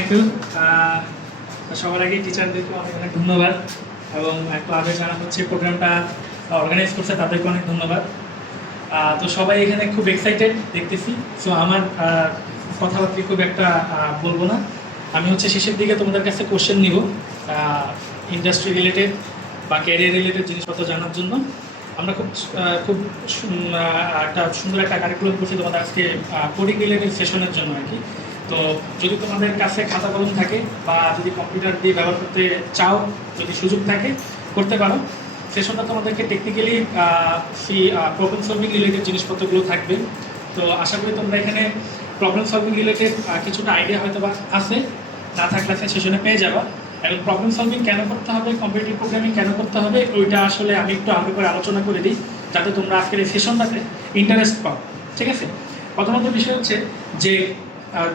Thank you সবার আগে টিচারদেরকে অনেক অনেক ধন্যবাদ এবং একটু আগে যারা হচ্ছে প্রোগ্রামটা অর্গানাইজ করছে, তাদেরকে অনেক ধন্যবাদ। তো সবাই এখানে খুব এক্সাইটেড দেখতেছি। সো আমার কথাবার্তা খুব একটা বলব না। আমি হচ্ছে শেষের দিকে তোমাদের কাছে কোশ্চেন নিব ইন্ডাস্ট্রি রিলেটেড বা ক্যারিয়ার রিলেটেড জিনিসপত্র জানার জন্য। আমরা খুব খুব একটা সুন্দর একটা কারিকুলাম করছি তোমাদের আজকে কোডিং রিলেটেড সেশনের জন্য আর কি। তো যদি তোমাদের কাছে খাতা কলম থাকে বা যদি কম্পিউটার দিয়ে ব্যবহার করতে চাও, যদি সুযোগ থাকে, করতে পারো। সে সেশনটা তোমাদেরকে technically C problem solving related জিনিসপত্রগুলো থাকবে। তো আশা করি তোমরা এখানে প্রবলেম সলভিং রিলেটেড কিছুটা আইডিয়া হয়তো বা আছে। না থাকলে সেশনে পেয়ে যাবা। এবং প্রবলেম সলভিং কেন করতে হবে কম্পিটিটিভ প্রোগ্রামিং কেন করতে হবে, ওইটা আসলে আমি একটু আগে করে আলোচনা করে দিই, যাতে তোমরা আজকের এই সেশনটাতে ইন্টারেস্ট পাও। ঠিক আছে? প্রথমত বিষয় হচ্ছে যে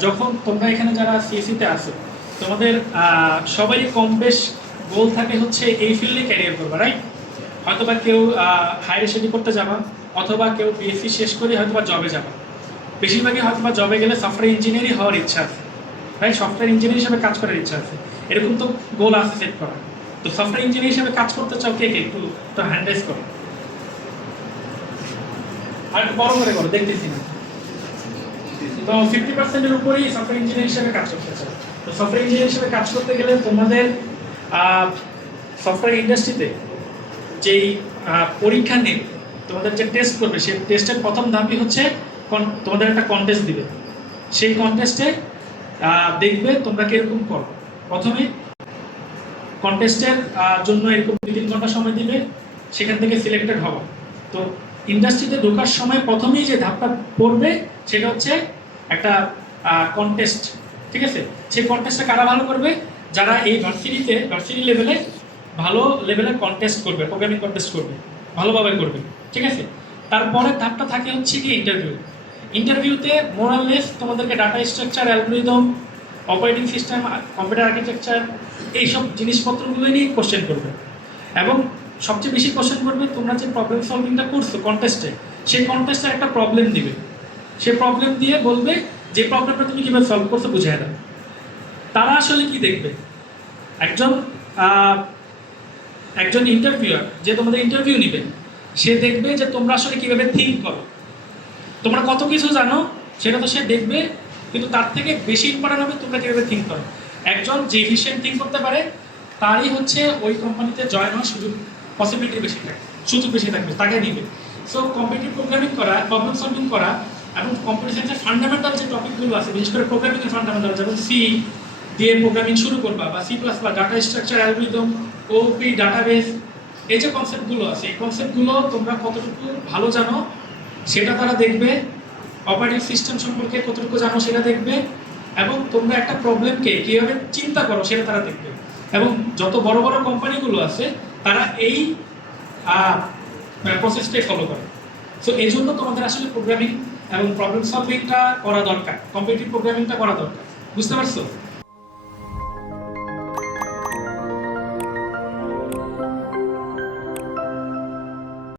যখন তোমরা এখানে যারা সিএসিতে আছো, তোমাদের সবারই কম বেশ গোল থাকে হচ্ছে এই ফিল্ডে ক্যারিয়ার করবা রাইট হয়তোবা কেউ হায়ার স্টাডি করতে যাবা, অথবা কেউ বিএসসি শেষ করে হয়তোবা জবে যাবা। বেশিরভাগই হয়তোবা জবে গেলে সফটওয়্যার ইঞ্জিনিয়ারই হওয়ার ইচ্ছা আছে রাইট সফটওয়্যার ইঞ্জিনিয়ার হিসেবে কাজ করার ইচ্ছা আছে। এরকম তো গোল আছে সেট করা তো সফটওয়্যার ইঞ্জিনিয়ার হিসেবে কাজ করতে চাও কে কে? একটু তো হ্যান্ড রাইজ করো। আর বড় করে করো, দেখতেছি না। তো ফিফটি পার্সেন্টের উপরেই সফটওয়্যার ইঞ্জিনিয়ার হিসেবে কাজ করতে চাও তো সফটওয়্যার ইঞ্জিনিয়ার হিসেবে কাজ করতে গেলে তোমাদের সফটওয়্যার ইন্ডাস্ট্রিতে যেই পরীক্ষা নেবে, তোমাদের যে টেস্ট করবে, সেই টেস্টের প্রথম ধাপই হচ্ছে তোমাদের একটা কন্টেস্ট দিবে। সেই কন্টেস্টে দেখবে তোমরা কীরকম করো। প্রথমে কন্টেস্টের জন্য এরকম দুই তিন ঘণ্টা সময় দিবে, সেখান থেকে সিলেক্টেড হওয়া তো ইন্ডাস্ট্রিতে ঢোকার সময় প্রথমেই যে ধাপটা পড়বে, সেটা হচ্ছে একটা কন্টেস্ট ঠিক আছে? সেই কন্টেস্টটা কারা ভালো করবে? যারা এই ভার্সিটিতে ভার্সিটি লেভেলে ভালো লেভেলে কন্টেস্ট করবে প্রোগ্রামিং কন্টেস্ট করবে ভালোভাবে করবে, ঠিক আছে? তারপরের ধাপটা থাকে হচ্ছে কি ইন্টারভিউ ইন্টারভিউতে মোরাললেস তোমাদেরকে data structure algorithm operating system computer architecture এইসব জিনিসপত্রগুলো নিয়ে কোশ্চেন করবে। এবং সবচেয়ে বেশি কোশ্চেন করবে তোমরা যে প্রবলেম সলভিংটা করছ কন্টেস্টে সেই কন্টেস্টে একটা প্রবলেম দিবে। সে প্রবলেম দিয়ে বলবে যে প্রবলেমটা তুমি কীভাবে সলভ করছ বুঝিয়ে দাও। তারা আসলে কি দেখবে? একজন একজন ইন্টারভিউয়ার যে তোমাদের ইন্টারভিউ নেবে, সে দেখবে যে তোমরা আসলে কীভাবে থিঙ্ক করো। তোমরা কত কিছু জানো, সেটা তো সে দেখবে, কিন্তু তার থেকে বেশি ইম্পর্টেন্ট হবে তোমরা কীভাবে থিঙ্ক করো। একজন যে এফিসিয়েন্ট থিঙ্ক করতে পারে, তারই হচ্ছে ওই কোম্পানিতে জয়েন হওয়ার সুযোগ পসিবিলিটি বেশি থাকে, সুযোগ বেশি থাকবে, তাকে নিবে সো কম্পিটিভ প্রোগ্রামিং করা প্রবলেম সলভিং করা এবং কম্পিউটার সায়েন্সের ফান্ডামেন্টাল যে টপিকগুলো আছে, বিশেষ করে প্রোগ্রামিংয়ের ফান্ডামেন্টাল যেমন সি দিয়ে প্রোগ্রামিং শুরু করবা বা সি প্লাস বা data structure algorithm OOP database এই যে কনসেপ্টগুলো আছে, এই কনসেপ্টগুলো তোমরা কতটুকু ভালো জানো, সেটা তারা দেখবে অপারেটিং সিস্টেম সম্পর্কে কতটুকু জানো সেটা দেখবে, এবং তোমরা একটা প্রবলেমকে কীভাবে চিন্তা করো সেটা তারা দেখবে। এবং যত বড় বড় কোম্পানিগুলো আছে, তারা এই প্রসেসটাই ফলো করে। সো এই জন্য তোমাদের আসলে প্রোগ্রামিং এবং প্রবলেম সলভিংটা করা দরকার কম্পিটিটিভ প্রোগ্রামিংটা করা দরকার। বুঝতে পারছ?